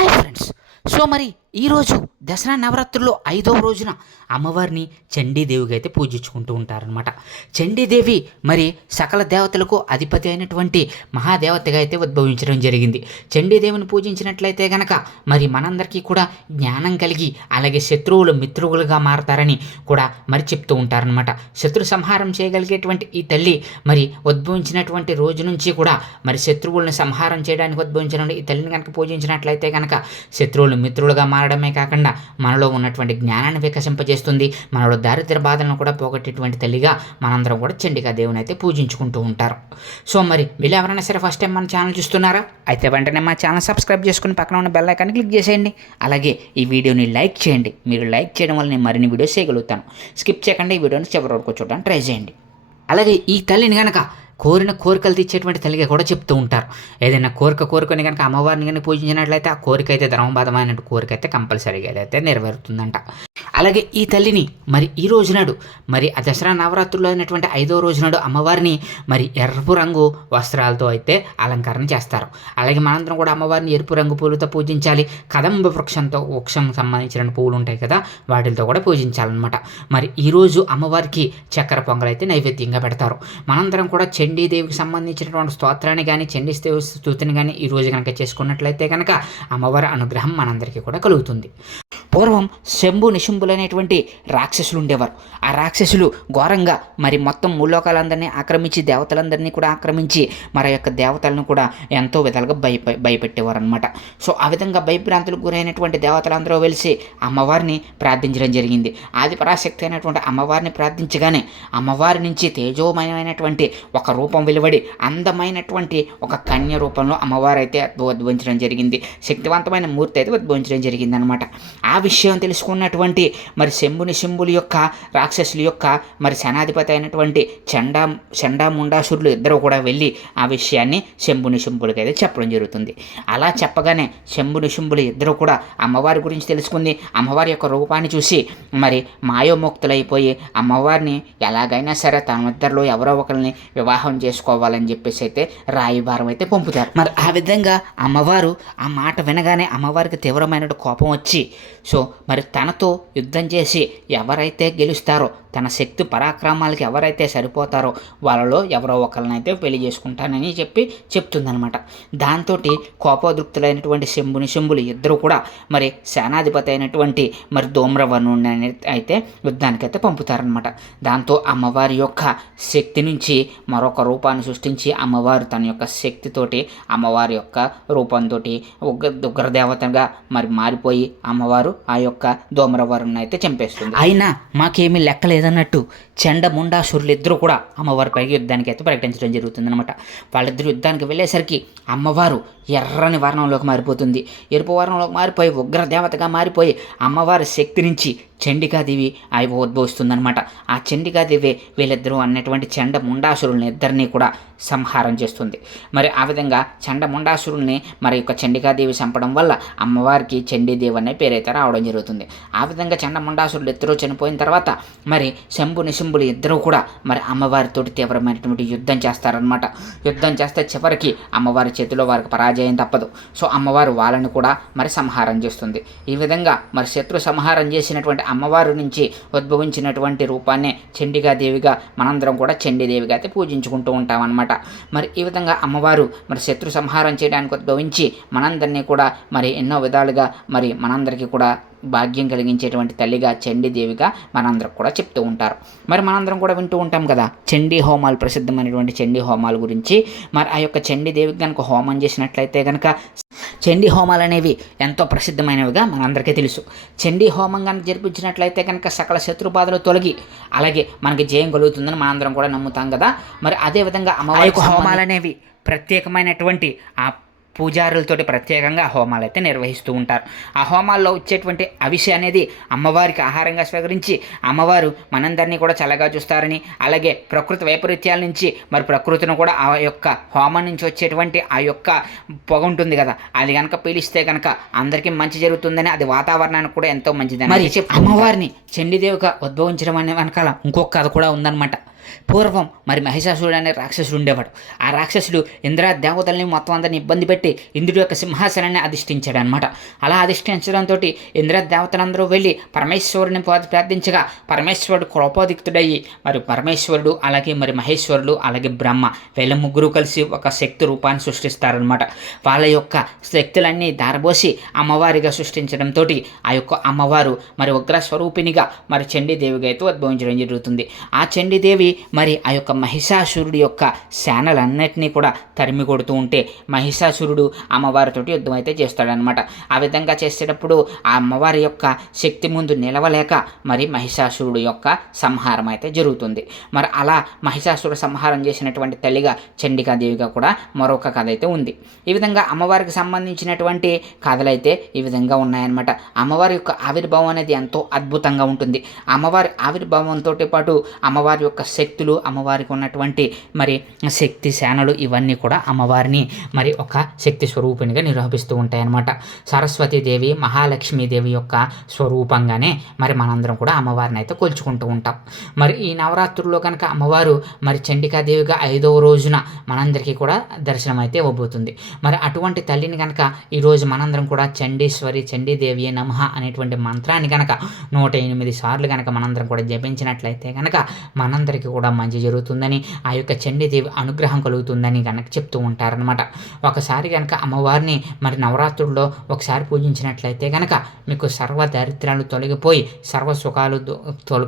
Hi friends. So మరి ఈరోజు దసరా నవరాత్రుల్లో 5వ రోజున అమ్మవారిని చండీదేవిగా అయితే పూజించుకుంటూ ఉంటారనమాట. చండీదేవి మరి సకల దేవతలకు అధిపతి అయినటువంటి మహాదేవతగా అయితే ఉద్భవించడం జరిగింది. చండీదేవిని పూజించినట్లయితే గనక మరి మనందరికీ కూడా జ్ఞానం కలిగి అలాగే శత్రువులు మిత్రువులుగా మారతారని కూడా మరి చెప్తూ ఉంటారనమాట. శత్రు సంహారం చేయగలిగేటువంటి ఈ తల్లి మరి ఉద్భవించినటువంటి రోజు నుంచి కూడా మరి శత్రువులను సంహారం చేయడానికి ఉద్భవించిన ఈ తల్లిని కనుక పూజించినట్లయితే కనుక శత్రువులు మిత్రులుగా మారడమే కాకుండా మనలో ఉన్నటువంటి జ్ఞానాన్ని వికసింపజేస్తుంది. మనలో దారిద్ర బాధలను కూడా పోగొట్టేటువంటి తల్లిగా మనందరం కూడా చండికా దేవుని అయితే పూజించుకుంటూ ఉంటారు. సో మరి వీళ్ళు ఎవరైనా సరే ఫస్ట్ టైం మన ఛానల్ చూస్తున్నారా అయితే వెంటనే మా ఛానల్ సబ్స్క్రైబ్ చేసుకుని పక్కన ఉన్న బెల్ ఐకాన్ని క్లిక్ చేసేయండి. అలాగే ఈ వీడియోని లైక్ చేయండి. మీరు లైక్ చేయడం వల్ల నేను మరిన్ని వీడియోస్ చేయగలుగుతాను. స్కిప్ చేయకుండా ఈ వీడియోని చివరి వరకు చూడడానికి ట్రై చేయండి. అలాగే ఈ తల్లిని కనుక కోరిన కోరికలు తెచ్చేటువంటి తల్లిగా కూడా చెప్తూ ఉంటారు. ఏదైనా కోరుకొని కనుక అమ్మవారిని కనుక పూజించినట్లయితే ఆ కోరిక అయితే ధర్మబద్ధమైన కోరిక అయితే కంపల్సరీగా అయితే నెరవేరుతుందంట. అలాగే ఈ తల్లిని మరి ఈ రోజునాడు మరి ఆ దసరా నవరాత్రుల్లో అయినటువంటి 5వ రోజునాడు అమ్మవారిని మరి ఎరుపు రంగు వస్త్రాలతో అయితే అలంకరణ చేస్తారు. అలాగే మనందరం కూడా అమ్మవారిని ఎరుపు రంగు పూలతో పూజించాలి. కదంబ వృక్షం సంబంధించిన పూలు ఉంటాయి కదా, వాటితో కూడా పూజించాలన్నమాట. మరి ఈరోజు అమ్మవారికి చక్కెర పొంగల్ అయితే నైవేద్యంగా పెడతారు. మనందరం కూడా చండీదేవికి సంబంధించినటువంటి స్తోత్రాన్ని కానీ చండీదేవి స్తుతిని కానీ ఈరోజు కనుక చేసుకున్నట్లయితే కనుక అమ్మవారి అనుగ్రహం మనందరికీ కూడా కలుగుతుంది. పూర్వం శంభు నిశుంభులు అనేటువంటి రాక్షసులు ఉండేవారు. ఆ రాక్షసులు ఘోరంగా మరి మొత్తం మూలోకాలందరినీ ఆక్రమించి దేవతలందరినీ కూడా ఆక్రమించి మరి యొక్క దేవతలను కూడా ఎంతో విధాలుగా భయపెట్టేవారు అనమాట. సో ఆ విధంగా భయభ్రాంతులకు గురైనటువంటి దేవతలందరూ వెలిసి అమ్మవారిని ప్రార్థించడం జరిగింది. ఆది పరాశక్తి అయినటువంటి అమ్మవారిని ప్రార్థించగానే అమ్మవారి నుంచి తేజోమయమైనటువంటి ఒక రూపం వెలువడి అందమైనటువంటి ఒక కన్య రూపంలో అమ్మవారు అయితే ఉద్భవించడం జరిగింది. శక్తివంతమైన మూర్తి అయితే ఉద్భవించడం జరిగింది అనమాట. ఆ విషయం తెలుసుకున్నటువంటి మరి శంభుల యొక్క రాక్షసుల యొక్క మరి సేనాధిపతి అయినటువంటి చండాముండాసురులు ఇద్దరు కూడా వెళ్ళి ఆ విషయాన్ని శంభులకి అయితే చెప్పడం జరుగుతుంది. అలా చెప్పగానే శంభులు ఇద్దరు కూడా అమ్మవారి గురించి తెలుసుకుంది. అమ్మవారి యొక్క రూపాన్ని చూసి మరి మాయోముక్తులైపోయి అమ్మవారిని ఎలాగైనా సరే తమ ఇద్దరిలో ఎవరో ఒకరిని వివాహం చేసుకోవాలని చెప్పేసి అయితే రాయబారం అయితే పంపుతారు. మరి ఆ విధంగా అమ్మవారు ఆ మాట వినగానే అమ్మవారికి తీవ్రమైన కోపం వచ్చి సో మరి తనతో యుద్ధం చేసి ఎవరైతే గెలుస్తారో తన శక్తి పరాక్రమాలకి ఎవరైతే సరిపోతారో వాళ్ళలో ఎవరో ఒకరినైతే పెళ్లి చేసుకుంటానని చెప్తుందనమాట. దాంతో కోపోద్రుక్తులైనటువంటి శంభులు ఇద్దరు కూడా మరి సేనాధిపతి అయినటువంటి మరి ధూమ్రవర్ణుని అయితే యుద్ధానికైతే పంపుతారనమాట. దాంతో అమ్మవారి యొక్క శక్తి నుంచి మరొక రూపాన్ని సృష్టించి అమ్మవారు తన యొక్క శక్తితోటి అమ్మవారి యొక్క రూపంతో ఉగ్రదేవతగా మరి మారిపోయి అమ్మవారు ఆ యొక్క ధూమ్రవర్ణుని అయితే చంపేస్తుంది. అయినా మాకేమీ లెక్కలేదన్నట్టు చండముండాసురులు ఇద్దరు కూడా అమ్మవారిపై యుద్ధానికి అయితే ప్రకటించడం జరుగుతుందన్నమాట. వాళ్ళిద్దరు యుద్ధానికి వెళ్ళేసరికి అమ్మవారు ఎర్రని వర్ణంలోకి మారిపోతుంది. ఎరుపు వర్ణంలోకి మారిపోయి ఉగ్రదేవతగా మారిపోయి అమ్మవారి శక్తి నుంచి చండికాదేవి అవి ఉద్భవిస్తుందన్నమాట. ఆ చండికాదేవి వీళ్ళిద్దరూ అన్నటువంటి చండముండాసురుల్ని ఇద్దరిని కూడా సంహారం చేస్తుంది. మరి ఆ విధంగా చండముండాసురుల్ని మరి యొక్క చండికాదేవి చంపడం వల్ల అమ్మవారికి చండీదేవి అనే పేరైతే రావడం జరుగుతుంది. ఆ విధంగా చండముండాసురులు ఇద్దరూ చనిపోయిన తర్వాత మరి శంభులు ఇద్దరూ కూడా మరి అమ్మవారితోటి తీవ్రమైనటువంటి యుద్ధం చేస్తారనమాట. యుద్ధం చేస్తే చివరికి అమ్మవారి చేతిలో వారికి పరాజయం తప్పదు. సో అమ్మవారు వాళ్ళని కూడా మరి సంహారం చేస్తుంది. ఈ విధంగా మరి శత్రు సంహారం చేసినటువంటి అమ్మవారి నుంచి ఉద్భవించినటువంటి రూపాన్ని చండికాదేవిగా మనందరం కూడా చండీదేవిగా అయితే పూజించుకుంటూ ఉంటామన్నమాట. మరి ఈ విధంగా అమ్మవారు మరి శత్రు సంహారం చేయడానికి ఉద్భవించి మనందరినీ కూడా మరి ఎన్నో విధాలుగా మరి మనందరికీ కూడా భాగ్యం కలిగించేటువంటి తల్లిగా చండీదేవిగా మనందరం కూడా చెప్తూ ఉంటారు. మరి మనందరం కూడా వింటూ ఉంటాం కదా చండీ హోమాలు, ప్రసిద్ధమైనటువంటి చండీ హోమాల గురించి. మరి ఆ యొక్క చండీదేవికి కనుక హోమం చేసినట్లయితే కనుక చండీ హోమాలు అనేవి ఎంతో ప్రసిద్ధమైనవిగా మనందరికీ తెలుసు. చండీ హోమం కనుక జరిపించినట్లయితే కనుక సకల శత్రు బాధలు తొలగి అలాగే మనకి జయం కలుగుతుందని మనందరం కూడా నమ్ముతాం కదా. మరి అదేవిధంగా అమ్మవారి హోమాలు అనేవి ప్రత్యేకమైనటువంటి ఆ పూజారులతోటి ప్రత్యేకంగా హోమాలు అయితే నిర్వహిస్తూ ఉంటారు. ఆ హోమాల్లో వచ్చేటువంటి అవిష అనేది అమ్మవారికి ఆహారంగా స్వీకరించి అమ్మవారు మనందరినీ కూడా చల్లగా చూస్తారని, అలాగే ప్రకృతి వైపరీత్యాల నుంచి మరి ప్రకృతిని కూడా ఆ యొక్క హోమం నుంచి వచ్చేటువంటి ఆ యొక్క పొగ ఉంటుంది కదా, అది కనుక పీలిస్తే కనుక అందరికీ మంచి జరుగుతుందని, అది వాతావరణానికి కూడా ఎంతో మంచిదని మరి అమ్మవారిని చండీదేవిగా ఉద్భవించడం అనే వెనకాల ఇంకొక కథ కూడా ఉందన్నమాట. పూర్వం మరి మహిషాసురుడు అనే రాక్షసుడు ఉండేవాడు. ఆ రాక్షసుడు ఇంద్ర దేవతల్ని మొత్తం అందరిని ఇబ్బంది పెట్టి ఇంద్రుడి యొక్క సింహాసనాన్ని అధిష్ఠించాడు అనమాట. అలా అధిష్ఠించడంతో ఇంద్ర దేవతలందరూ వెళ్ళి పరమేశ్వరుని ప్రార్థించగా పరమేశ్వరుడు కోపోదిక్తుడయ్యి మరి పరమేశ్వరుడు అలాగే మరి మహేశ్వరుడు అలాగే బ్రహ్మ వీళ్ళ ముగ్గురు కలిసి ఒక శక్తి రూపాన్ని సృష్టిస్తారనమాట. వాళ్ళ యొక్క శక్తులన్నీ దారబోసి అమ్మవారిగా సృష్టించడంతో ఆ యొక్క అమ్మవారు మరి ఉగ్ర స్వరూపినిగా మరి చండీదేవిగా అయితే ఉద్భవించడం జరుగుతుంది. ఆ చండీదేవి మరి ఆ యొక్క మహిషాసురుడి యొక్క సేనలన్నిటినీ కూడా తరిమి కొడుతూ ఉంటే మహిషాసురుడు అమ్మవారితోటి యుద్ధం అయితే చేస్తాడనమాట. ఆ విధంగా చేసేటప్పుడు ఆ అమ్మవారి యొక్క శక్తి ముందు నిలవలేక మరి మహిషాసురుడు యొక్క సంహారం అయితే జరుగుతుంది. మరి అలా మహిషాసురుడు సంహారం చేసినటువంటి తల్లిగా చండికాదేవిగా కూడా మరొక కథ అయితే ఉంది. ఈ విధంగా అమ్మవారికి సంబంధించినటువంటి కథలైతే ఈ విధంగా ఉన్నాయన్నమాట. అమ్మవారి యొక్క ఆవిర్భావం అనేది ఎంతో అద్భుతంగా ఉంటుంది. అమ్మవారి ఆవిర్భావంతో పాటు అమ్మవారి యొక్క శక్తులు అమ్మవారికి ఉన్నటువంటి మరి శక్తి సేనలు ఇవన్నీ కూడా అమ్మవారిని మరి ఒక శక్తి స్వరూపిణిగా నిరూపిస్తూ ఉంటాయి అన్నమాట. సరస్వతీదేవి మహాలక్ష్మీదేవి యొక్క స్వరూపంగానే మరి మనందరం కూడా అమ్మవారిని అయితే కొలుచుకుంటూ ఉంటాం. మరి ఈ నవరాత్రుల్లో కనుక అమ్మవారు మరి చండికాదేవిగా 5వ రోజున మనందరికీ కూడా దర్శనం అయితే ఇవ్వబోతుంది. మరి అటువంటి తల్లిని కనుక ఈరోజు మనందరం కూడా చండీశ్వరి చండీదేవి నమః అనేటువంటి మంత్రాన్ని కనుక 108 సార్లు కనుక మనందరం కూడా జపించినట్లయితే కనుక మనందరికీ కూడా మంచి జరుగుతుందని ఆ యొక్క చండీదేవి అనుగ్రహం కలుగుతుందని కనుక చెప్తూ ఉంటారనమాట. ఒకసారి కనుక అమ్మవారిని మరి నవరాత్రుల్లో ఒకసారి పూజించినట్లయితే కనుక మీకు సర్వ దరిద్రాలు తొలగిపోయి సర్వ సుఖాలు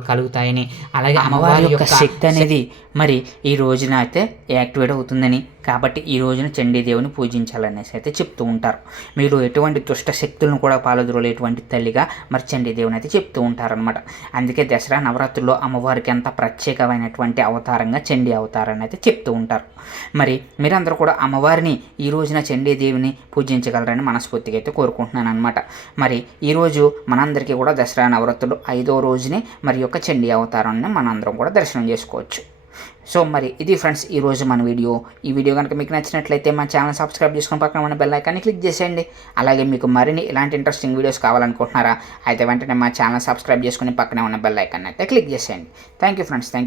కలుగుతాయని అలాగే అమ్మవారి యొక్క శక్తి అనేది మరి ఈ రోజున అయితే యాక్టివేట్ అవుతుందని కాబట్టి ఈ రోజున చండీదేవిని పూజించాలనేసి అయితే చెప్తూ ఉంటారు. మీరు ఎటువంటి దుష్ట శక్తులను కూడా పాలద్రోలేటువంటి తల్లిగా మరి చండీదేవిని అయితే చెప్తూ ఉంటారనమాట. అందుకే దసరా నవరాత్రుల్లో అమ్మవారికి ఎంత ప్రత్యేకమైనటువంటి అవతారంగా చండీ అవతారాన్ని అయితే చెప్తూ ఉంటారు. మరి మీరందరూ కూడా అమ్మవారిని ఈ రోజున చండీదేవిని పూజించగలరని మనస్ఫూర్తిగా అయితే కోరుకుంటున్నాను అనమాట. మరి ఈరోజు మనందరికీ కూడా దసరా నవరాత్రులు 5వ రోజునే మరి యొక్క చండీ అవతారాన్ని మనందరం కూడా దర్శనం చేసుకోవచ్చు. సో మరి ఇది ఫ్రెండ్స్ ఈరోజు మన వీడియో. ఈ వీడియో కనుక మీకు నచ్చినట్లయితే మన ఛానల్ సబ్స్క్రైబ్ చేసుకుని పక్కన ఉన్న బెల్ ఐకాన్ని క్లిక్ చేసేయండి. అలాగే మీకు మరిన్ని ఇలాంటి ఇంట్రెస్టింగ్ వీడియోస్ కావాలనుకుంటున్నారా అయితే వెంటనే మా ఛానల్ సబ్స్క్రైబ్ చేసుకుని పక్కనే ఉన్న బెల్ ఐకాన్ని అయితే క్లిక్ చేసేయండి. Thank you friends. Thank you.